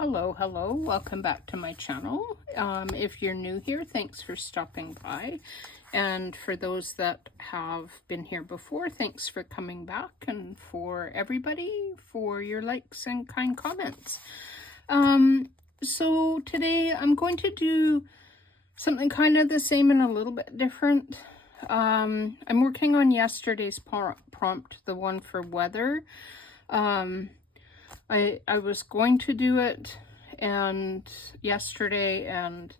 Hello, welcome back to my channel. If you're new here, thanks for stopping by. And for those that have been here before, thanks for coming back, and for everybody for your likes and kind comments. So today I'm going to do something kind of the same and a little bit different. I'm working on yesterday's prompt, the one for weather. I was going to do it yesterday, and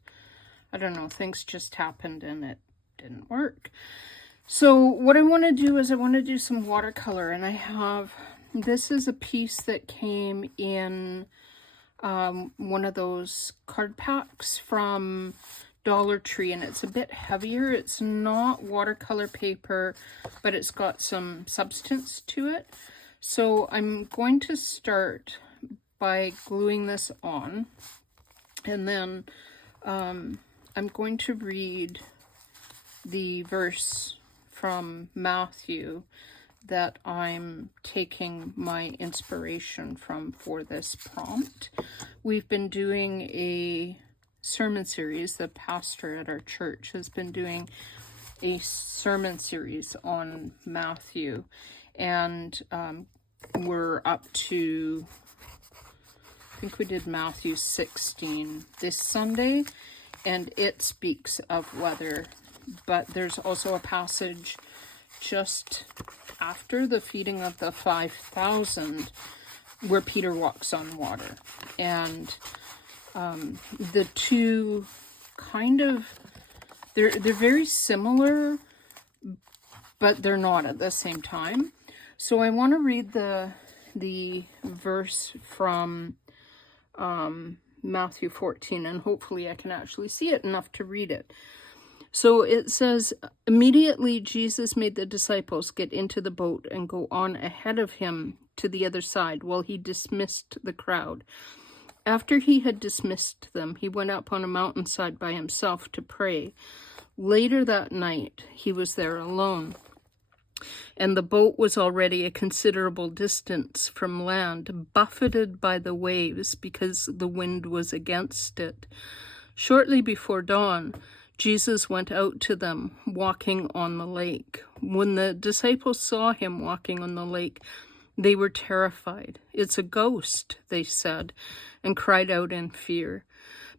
I don't know, things just happened and it didn't work. So what I want to do is I want to do some watercolor, and this is a piece that came in one of those card packs from Dollar Tree, and it's a bit heavier. It's not watercolor paper, but it's got some substance to it. So I'm going to start by gluing this on, and then I'm going to read the verse from Matthew that I'm taking my inspiration from for this prompt. We've been doing a sermon series. The pastor at our church has been doing a sermon series on Matthew, and we're up to, I think we did Matthew 16 this Sunday, and it speaks of weather, but there's also a passage just after the feeding of the 5,000 where Peter walks on water, and the two kind of, they're very similar, but they're not at the same time. So I want to read the verse from Matthew 14, and hopefully I can actually see it enough to read it. So it says, "Immediately Jesus made the disciples get into the boat and go on ahead of him to the other side while he dismissed the crowd. After he had dismissed them, he went up on a mountainside by himself to pray. Later that night, he was there alone. And the boat was already a considerable distance from land, buffeted by the waves because the wind was against it. Shortly before dawn, Jesus went out to them, walking on the lake. When the disciples saw him walking on the lake, they were terrified. 'It's a ghost,' they said, and cried out in fear.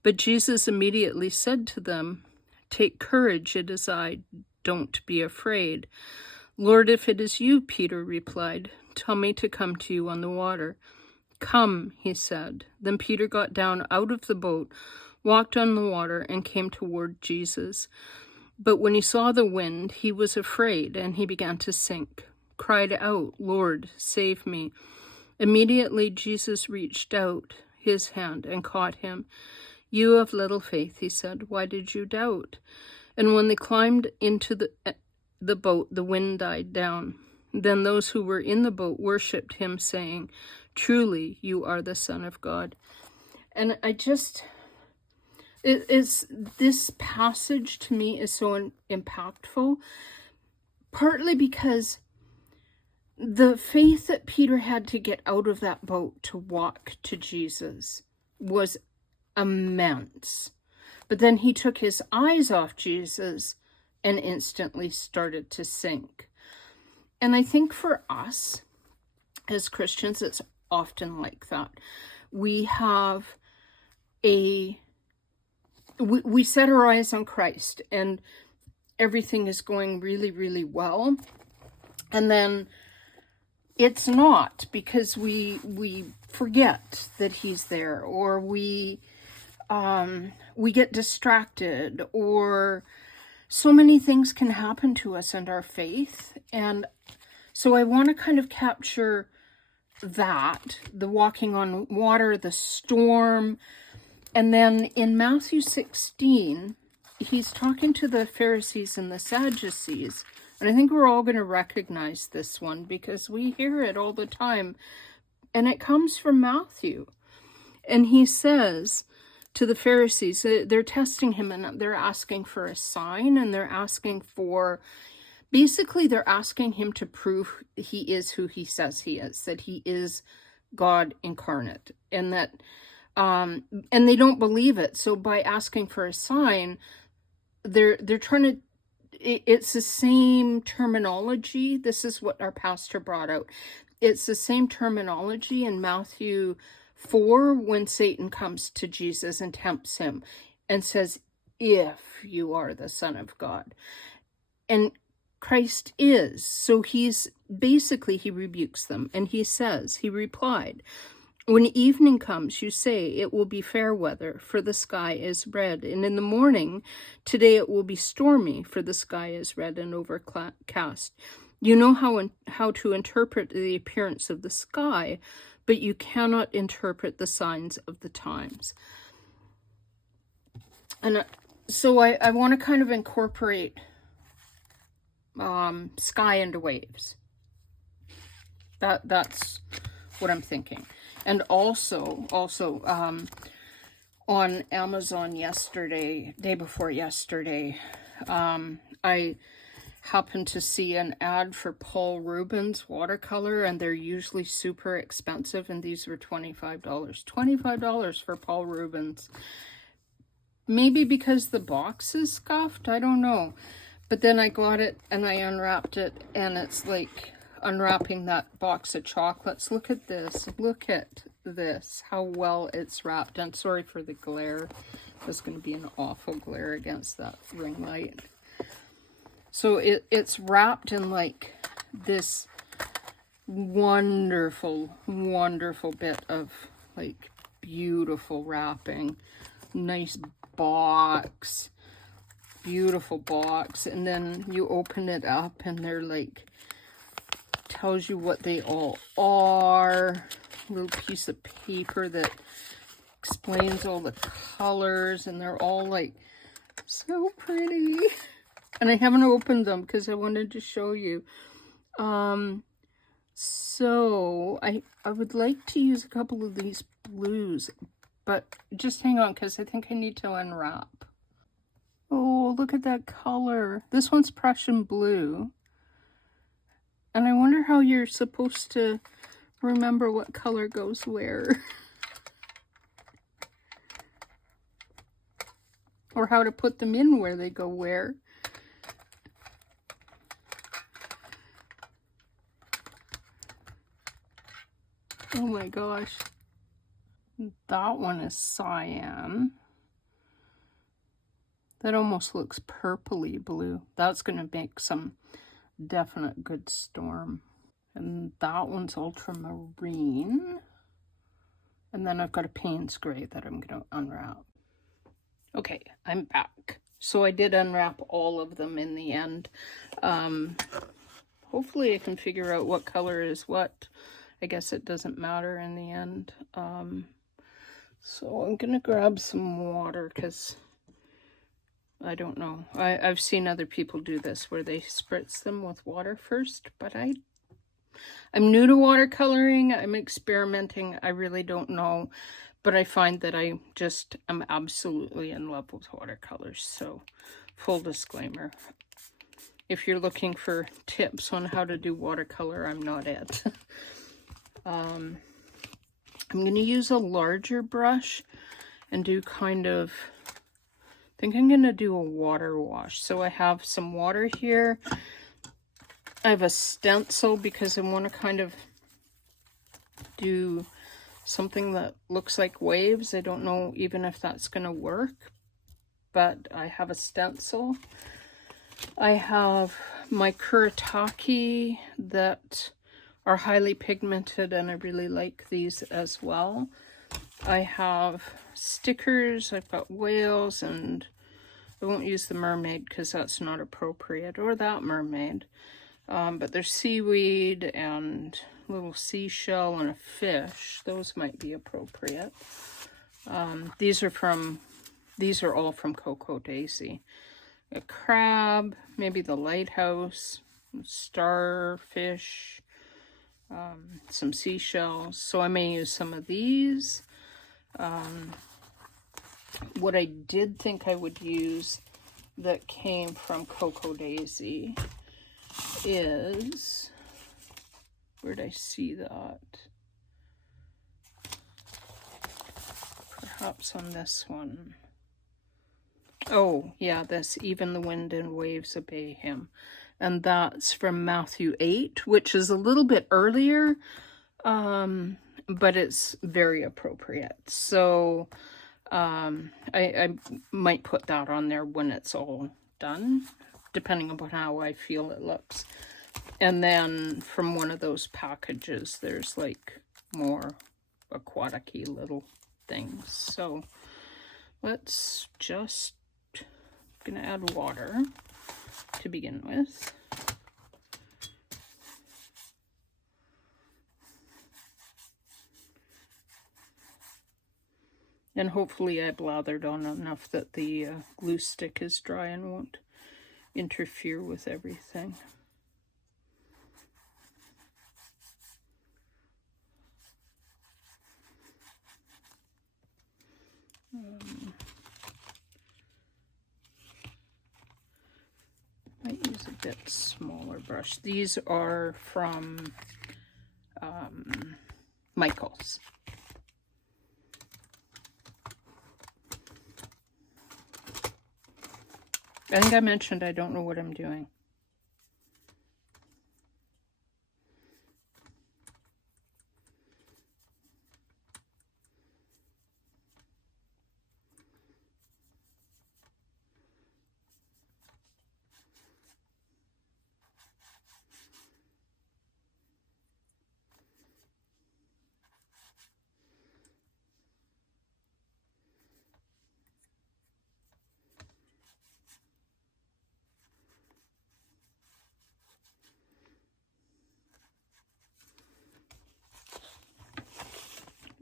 But Jesus immediately said to them, 'Take courage, it is I. Don't be afraid.' 'Lord, if it is you,' Peter replied, 'tell me to come to you on the water.' 'Come,' he said. Then Peter got down out of the boat, walked on the water, and came toward Jesus. But when he saw the wind, he was afraid, and he began to sink. Cried out, 'Lord, save me.' Immediately Jesus reached out his hand and caught him. 'You of little faith,' he said, 'why did you doubt?' And when they climbed into the boat, the wind died down. Then those who were in the boat worshipped him, saying, 'Truly, you are the Son of God.'" And this passage to me is so impactful, partly because the faith that Peter had to get out of that boat to walk to Jesus was immense. But then he took his eyes off Jesus and instantly started to sink. And I think for us as Christians, it's often like that. We have we set our eyes on Christ, and everything is going really, really well. And then it's not, because we forget that he's there, or we get distracted, or so many things can happen to us and our faith. And so I want to kind of capture that, the walking on water, the storm. And then in Matthew 16, he's talking to the Pharisees and the Sadducees. And I think we're all going to recognize this one because we hear it all the time. And it comes from Matthew. And he says to the Pharisees, they're testing him, and they're asking for a sign, and they're asking him to prove he is who he says he is, that he is God incarnate, and that And they don't believe it. So by asking for a sign, they're trying to, it's the same terminology. This is what our pastor brought out. It's the same terminology in Matthew 4 when Satan comes to Jesus and tempts him and says, if you are the Son of God. And Christ is. So he's basically, he rebukes them. And he says, he replied, when evening comes, you say, it will be fair weather, for the sky is red. And in the morning, today it will be stormy, for the sky is red and overcast. You know how to interpret the appearance of the sky, but you cannot interpret the signs of the times. And so I want to kind of incorporate sky into waves. That's what I'm thinking. And also on Amazon yesterday, day before yesterday, I happened to see an ad for Paul Rubens watercolor, and they're usually super expensive, and these were $25. $25 for Paul Rubens. Maybe because the box is scuffed, I don't know. But then I got it and I unwrapped it, and it's like unwrapping that box of chocolates. Look at this. Look at this. How well it's wrapped. And sorry for the glare. There's going to be an awful glare against that ring light. So it's wrapped in like this wonderful, wonderful bit of like beautiful wrapping. Nice box. Beautiful box. And then you open it up and they're like, tells you what they all are. A little piece of paper that explains all the colors, and they're all like so pretty. And I haven't opened them because I wanted to show you. So I would like to use a couple of these blues, but just hang on because I think I need to unwrap. Oh, look at that color. This one's Prussian blue. And I wonder how you're supposed to remember what color goes where. Or how to put them in where they go where. Oh my gosh. That one is cyan. That almost looks purpley blue. That's going to make some definite good storm. And that one's ultramarine. And then I've got a Payne's gray that I'm going to unwrap. Okay, I'm back. So I did unwrap all of them in the end. Hopefully I can figure out what color is what. I guess it doesn't matter in the end. So I'm going to grab some water because I don't know. I've seen other people do this where they spritz them with water first, but I'm new to watercoloring. I'm experimenting. I really don't know, but I find that I just am absolutely in love with watercolors. So full disclaimer, if you're looking for tips on how to do watercolor, I'm not it. I'm going to use a larger brush and do kind of, I think I'm going to do a water wash. So I have some water here. I have a stencil because I want to kind of do something that looks like waves. I don't know even if that's going to work, but I have a stencil. I have my Kuretake that are highly pigmented, and I really like these as well. I have stickers. I've got whales, and I won't use the mermaid because that's not appropriate, or that mermaid. But there's seaweed and a little seashell and a fish. Those might be appropriate. These are all from Cocoa Daisy. A crab, maybe the lighthouse, starfish, some seashells. So I may use some of these. What I did think I would use that came from Cocoa Daisy is, where'd I see that? perhaps on this one. Oh, yeah, this, even the wind and waves obey him. And that's from Matthew 8, which is a little bit earlier, but it's very appropriate. So I might put that on there when it's all done, depending upon how I feel it looks. And then from one of those packages, there's like more aquatic-y little things. So let's just, gonna add water to begin with. And hopefully I blathered on enough that the glue stick is dry and won't interfere with everything. Might use a bit smaller brush. These are from Michael's. I think I mentioned I don't know what I'm doing.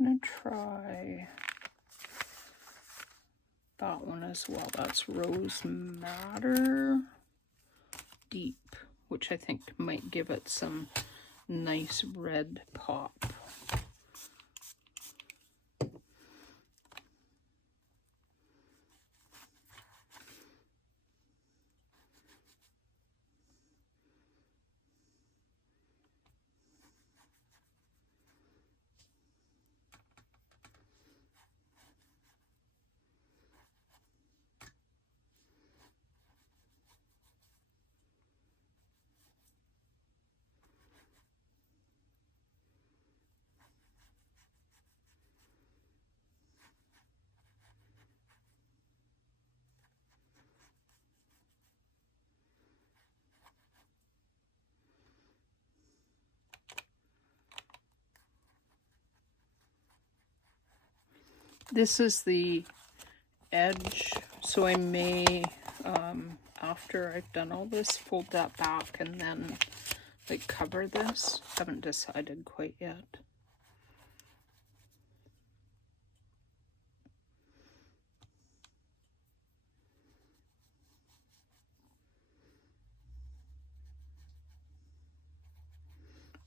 I'm gonna try that one as well. That's Rose Madder Deep, which I think might give it some nice red pop. This is the edge, so I may, after I've done all this, fold that back and then like cover this. Haven't decided quite yet.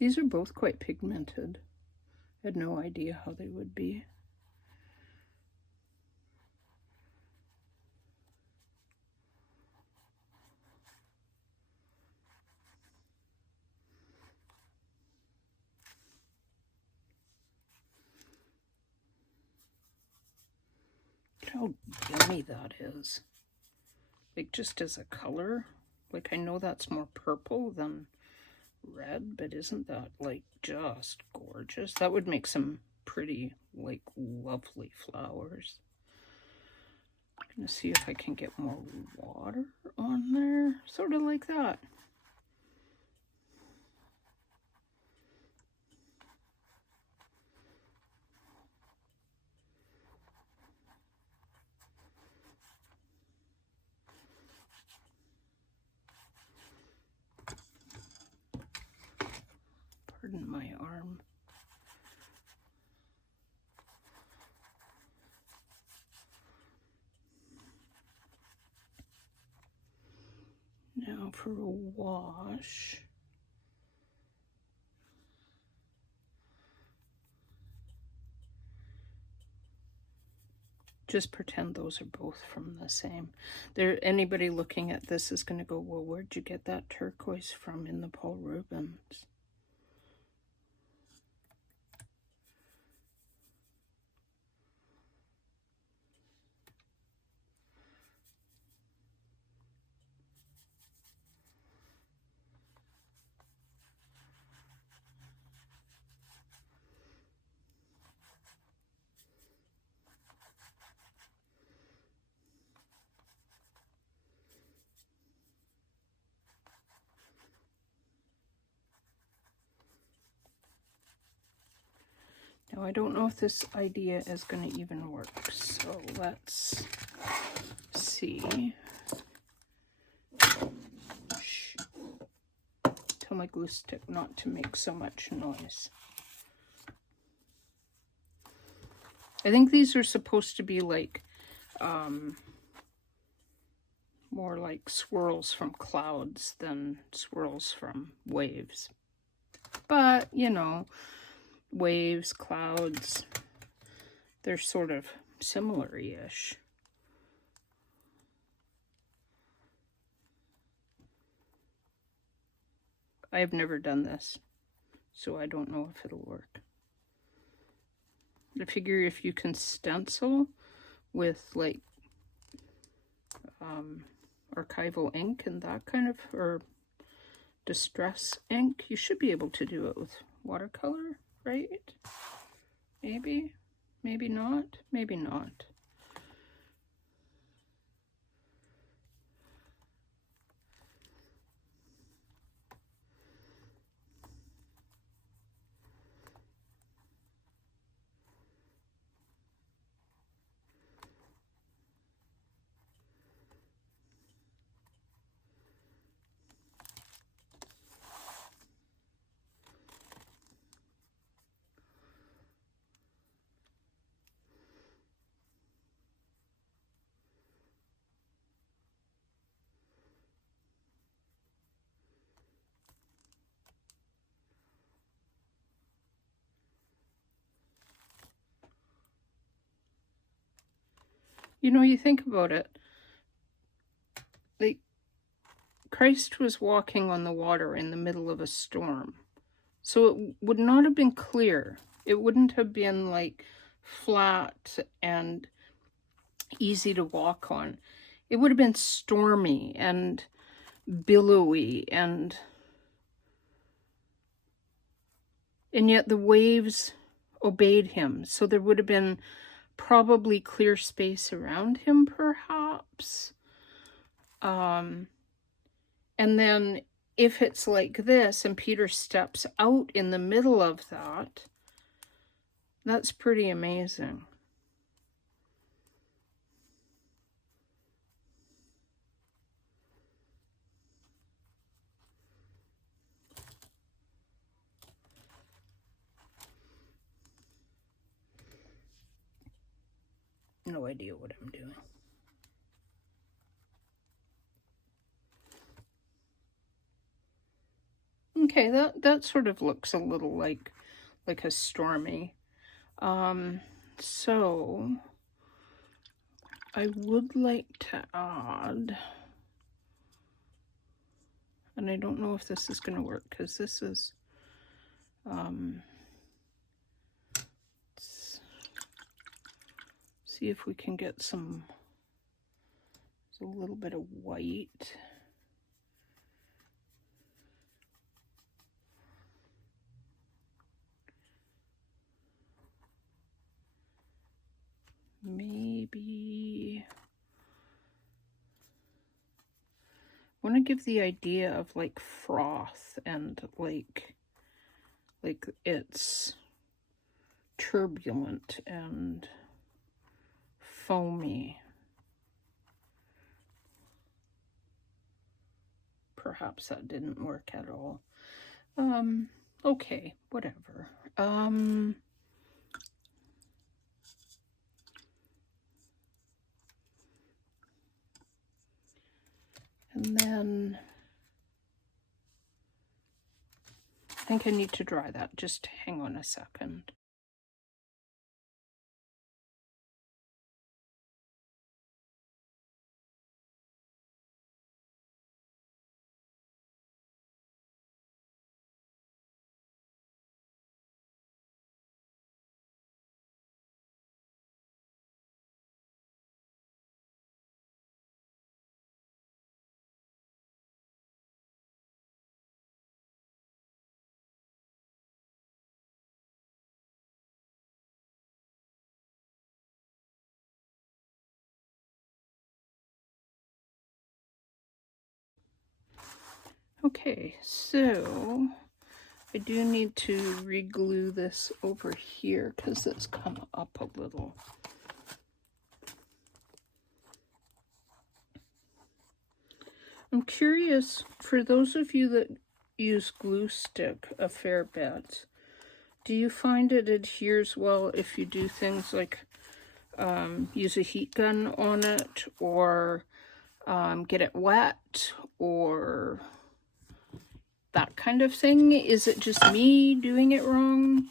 These are both quite pigmented. I had no idea how they would be. How yummy that is. Like, just as a color. Like, I know that's more purple than red, but isn't that, like, just gorgeous? That would make some pretty, like, lovely flowers. I'm gonna see if I can get more water on there. Sort of like that. Pardon my arm. Now for a wash. Just pretend those are both from the same. Anybody looking at this is going to go, well, where'd you get that turquoise from in the Paul Rubens? I don't know if this idea is going to even work. So let's see. Shh. Tell my glue stick not to make so much noise. I think these are supposed to be like, more like swirls from clouds than swirls from waves. But, you know, waves, clouds, they're sort of similar-ish. I have never done this, so I don't know if it'll work. I figure if you can stencil with like archival ink and that kind of, or distress ink, you should be able to do it with watercolor, right? Maybe, maybe not, maybe not. You know, you think about it, like Christ was walking on the water in the middle of a storm. So it would not have been clear. It wouldn't have been like flat and easy to walk on. It would have been stormy and billowy, and yet the waves obeyed him. So there would have been probably clear space around him, perhaps. And then if it's like this and Peter steps out in the middle of that, that's pretty amazing. No idea what I'm doing. Okay, that sort of looks a little like a stormy. So I would like to add, and I don't know if this is going to work because this is, let's see if we can get some, a little bit of white. Maybe I want to give the idea of like froth and like it's turbulent and foamy. Perhaps that didn't work at all. Okay, whatever. And then I think I need to dry that. Just hang on a second. Okay, so I do need to re-glue this over here because it's come up a little. I'm curious, for those of you that use glue stick a fair bit, do you find it adheres well if you do things like use a heat gun on it, or get it wet, or that kind of thing? Is it just me doing it wrong?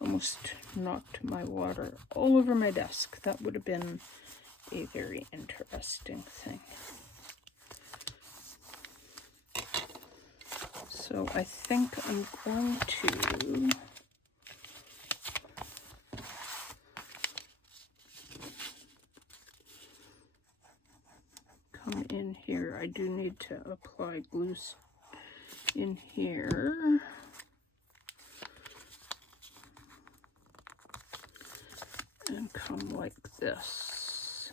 Almost knocked my water all over my desk. That would have been a very interesting thing. So I think I'm going to come in here. I do need to apply glue in here. And come like this.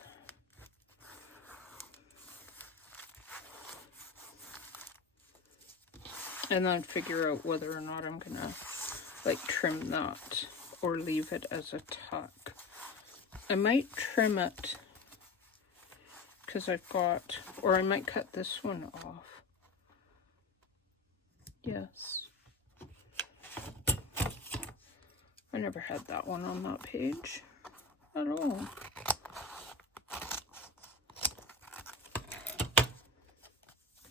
And then figure out whether or not I'm gonna like trim that or leave it as a tuck. I might trim it because I've got, or I might cut this one off. Yes. I never had that one on that page at all.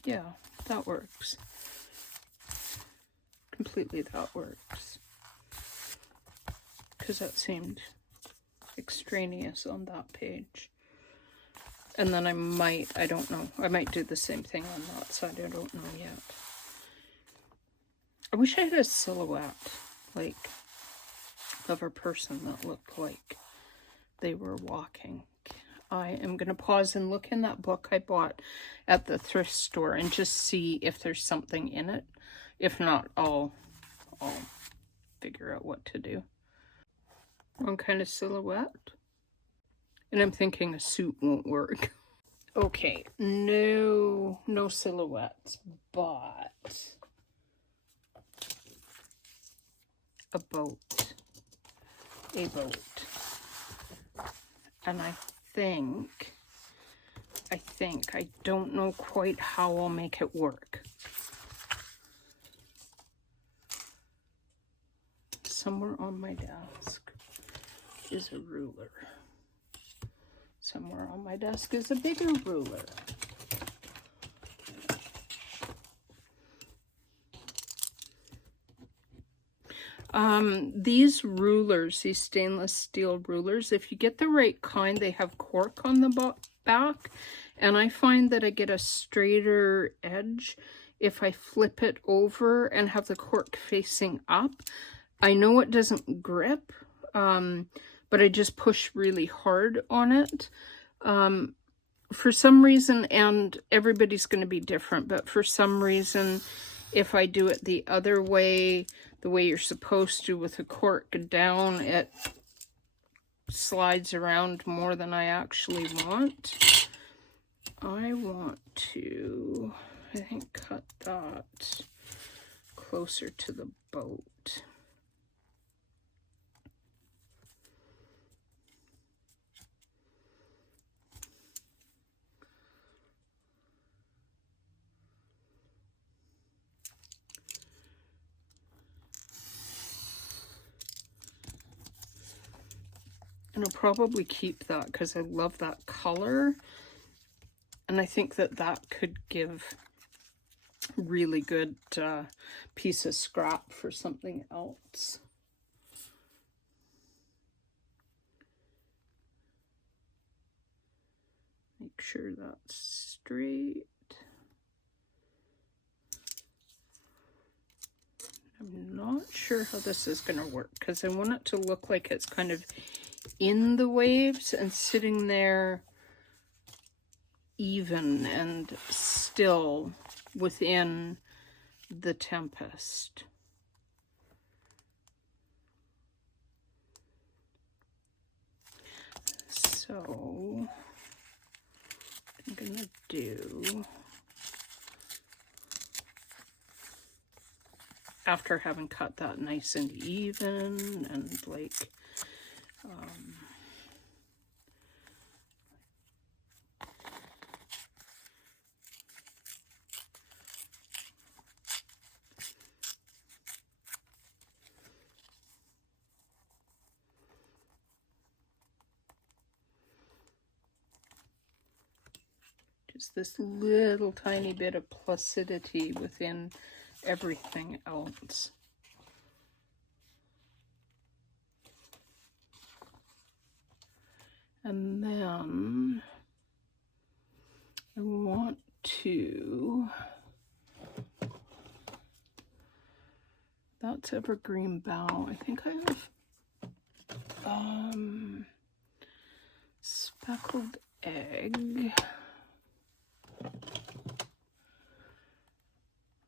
Yeah, that works. Completely, that works. Because that seemed extraneous on that page. And then I might, I don't know, I might do the same thing on that side, I don't know yet. I wish I had a silhouette, like, of a person that looked like they were walking. I am going to pause and look in that book I bought at the thrift store and just see if there's something in it. If not, I'll figure out what to do. Wrong kind of silhouette. And I'm thinking a suit won't work. Okay, no silhouettes, but a boat. And I think, I don't know quite how I'll make it work. Somewhere on my desk is a ruler. Somewhere on my desk is a bigger ruler. These rulers, these stainless steel rulers, if you get the right kind, they have cork on the back, and I find that I get a straighter edge if I flip it over and have the cork facing up. I know it doesn't grip, but I just push really hard on it. For some reason, and everybody's going to be different, but for some reason, if I do it the other way, the way you're supposed to with the cork down, it slides around more than I actually want. I want to, I think, cut that closer to the boat. And I'll probably keep that because I love that color. And I think that that could give really good piece of scrap for something else. Make sure that's straight. I'm not sure how this is going to work because I want it to look like it's kind of in the waves and sitting there even and still within the tempest. So I'm gonna do, after having cut that nice and even and like just this little tiny bit of placidity within everything else. And then I want to, that's evergreen bough. I think I have speckled egg.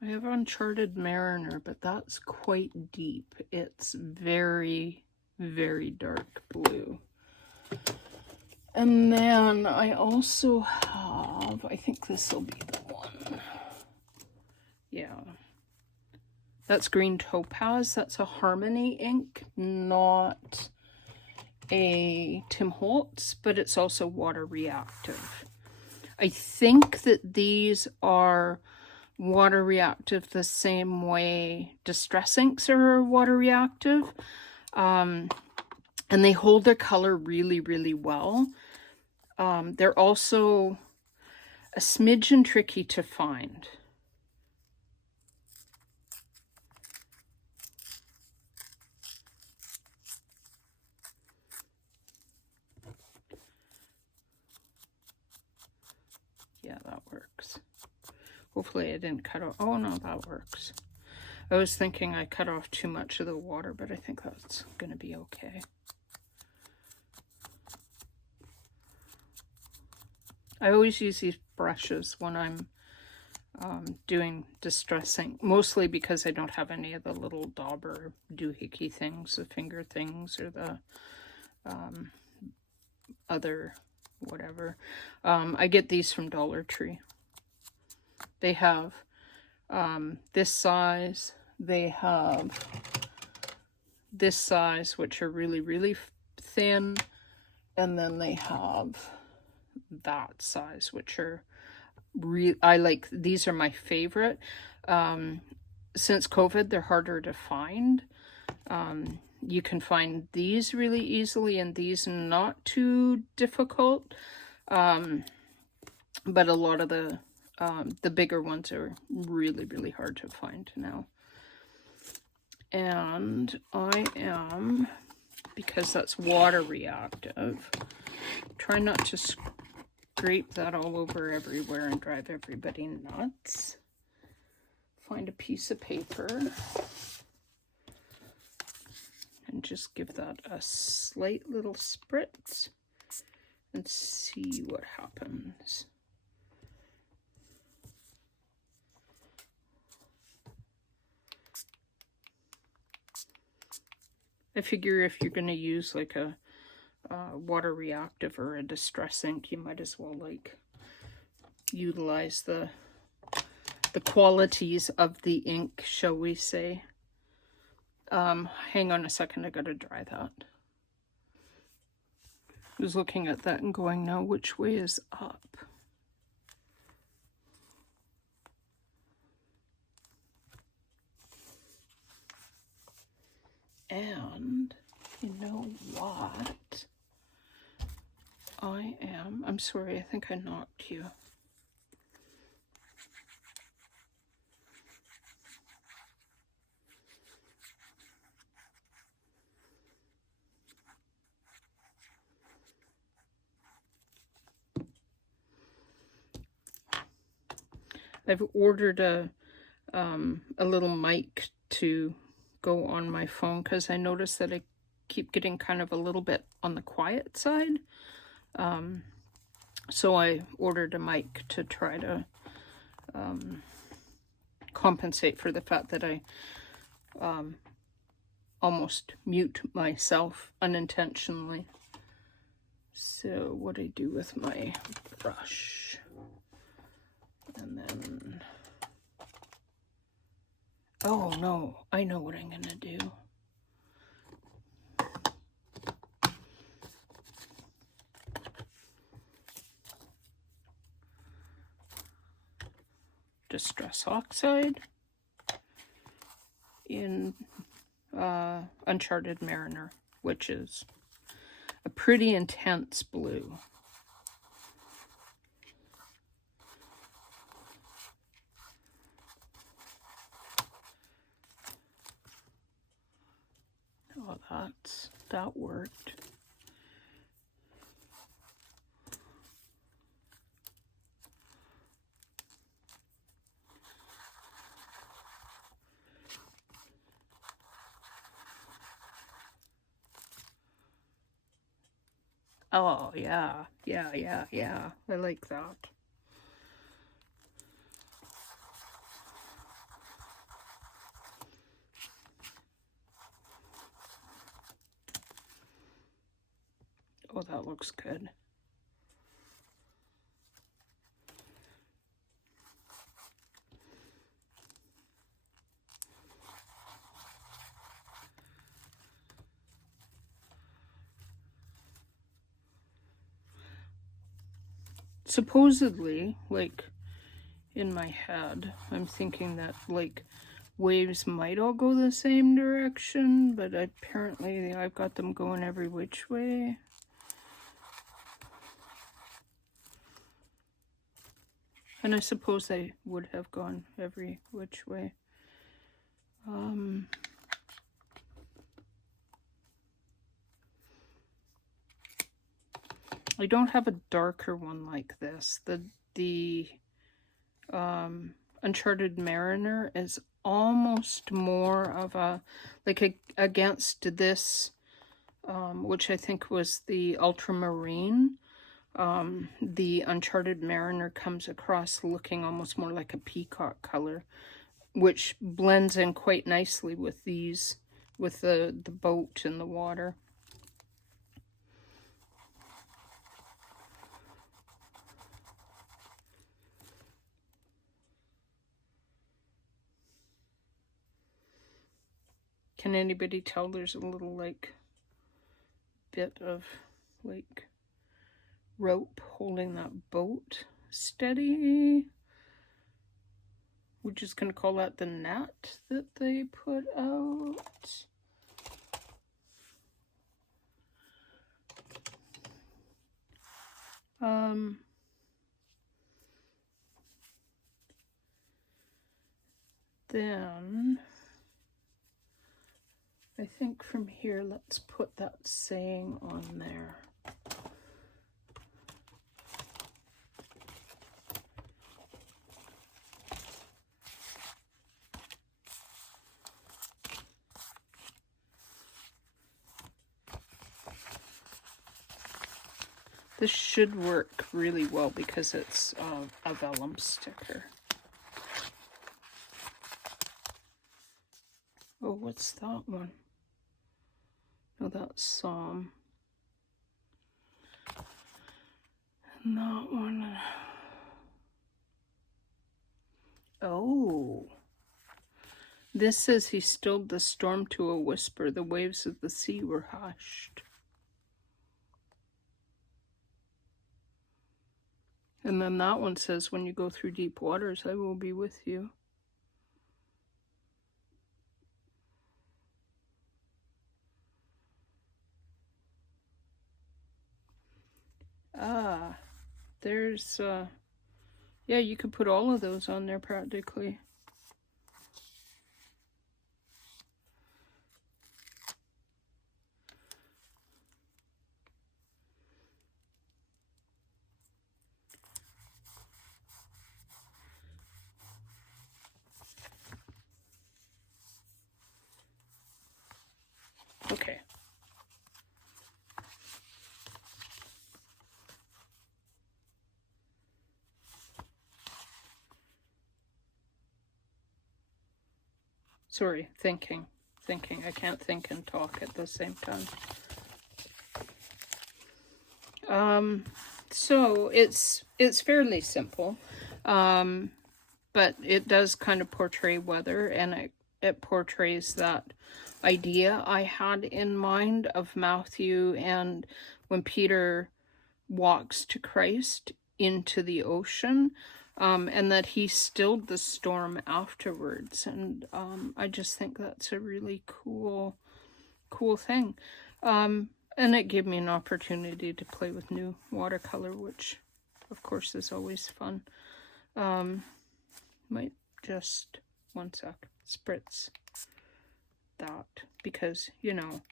I have Uncharted Mariner, but that's quite deep. It's very, very dark blue. And then I also have, I think this will be the one. Yeah. That's Green Topaz. That's a Harmony ink, not a Tim Holtz, but it's also water reactive. I think that these are water reactive the same way Distress inks are water reactive. And they hold their color really, really well. They're also a smidgen tricky to find. Yeah, that works. Hopefully I didn't cut off. Oh no, that works. I was thinking I cut off too much of the water, but I think that's going to be okay. I always use these brushes when I'm doing distressing, mostly because I don't have any of the little dauber doohickey things, the finger things, or the other whatever. I get these from Dollar Tree. They have this size. They have this size, which are really, really thin. And then they have that size, which are I like. These are my favorite. Since COVID, they're harder to find. You can find these really easily and these not too difficult. But a lot of the bigger ones are really, really hard to find now. And I am, because that's water reactive, try not to scrape that all over everywhere and drive everybody nuts. Find a piece of paper and just give that a slight little spritz and see what happens. I figure if you're going to use like a water reactive or a distress ink, you might as well like utilize the qualities of the ink, shall we say. Hang on a second, I gotta dry that. I was looking at that and going, now which way is up? And you know what? I'm sorry, I think I knocked you. I've ordered a little mic to go on my phone because I noticed that I keep getting kind of a little bit on the quiet side. So I ordered a mic to try to compensate for the fact that I almost mute myself unintentionally. So what I do with my brush, and then Oh no, I know what I'm gonna do. Distress oxide in Uncharted Mariner, which is a pretty intense blue. Oh, that worked. Oh, yeah. I like that. Oh, that looks good. Supposedly, like, in my head, I'm thinking that, like, waves might all go the same direction, but apparently I've got them going every which way. And I suppose they would have gone every which way. I don't have a darker one like this. The Uncharted Mariner is almost more of a, like against this, which I think was the Ultramarine. The Uncharted Mariner comes across looking almost more like a peacock color, which blends in quite nicely with these, with the boat and the water. Can anybody tell there's a little, like, bit of, like, rope holding that boat steady? We're just going to call that the net that they put out. Then I think from here, let's put that saying on there. This should work really well because it's a vellum sticker. Oh, what's that one? Oh, that's Psalm. And that one. Oh. This says he stilled the storm to a whisper. The waves of the sea were hushed. And then that one says, when you go through deep waters, I will be with you. Ah, there's, yeah, you could put all of those on there practically. Okay. Sorry, thinking. I can't think and talk at the same time. So it's fairly simple, but it does kind of portray weather, and it portrays that idea I had in mind of Matthew and when Peter walks to Christ into the ocean, and that he stilled the storm afterwards. And I just think that's a really cool thing. And it gave me an opportunity to play with new watercolor, which of course is always fun. Might just, one sec, spritz that, because, you know,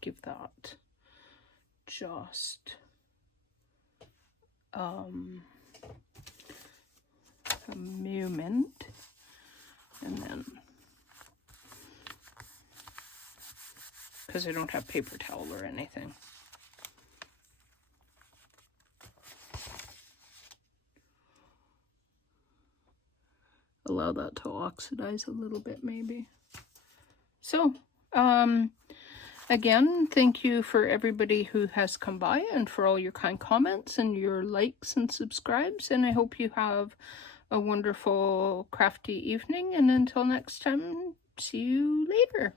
give that just a moment, and then, because I don't have paper towel or anything. Allow that to oxidize a little bit, maybe. So, again, thank you for everybody who has come by and for all your kind comments and your likes and subscribes. And I hope you have a wonderful crafty evening. And until next time, see you later.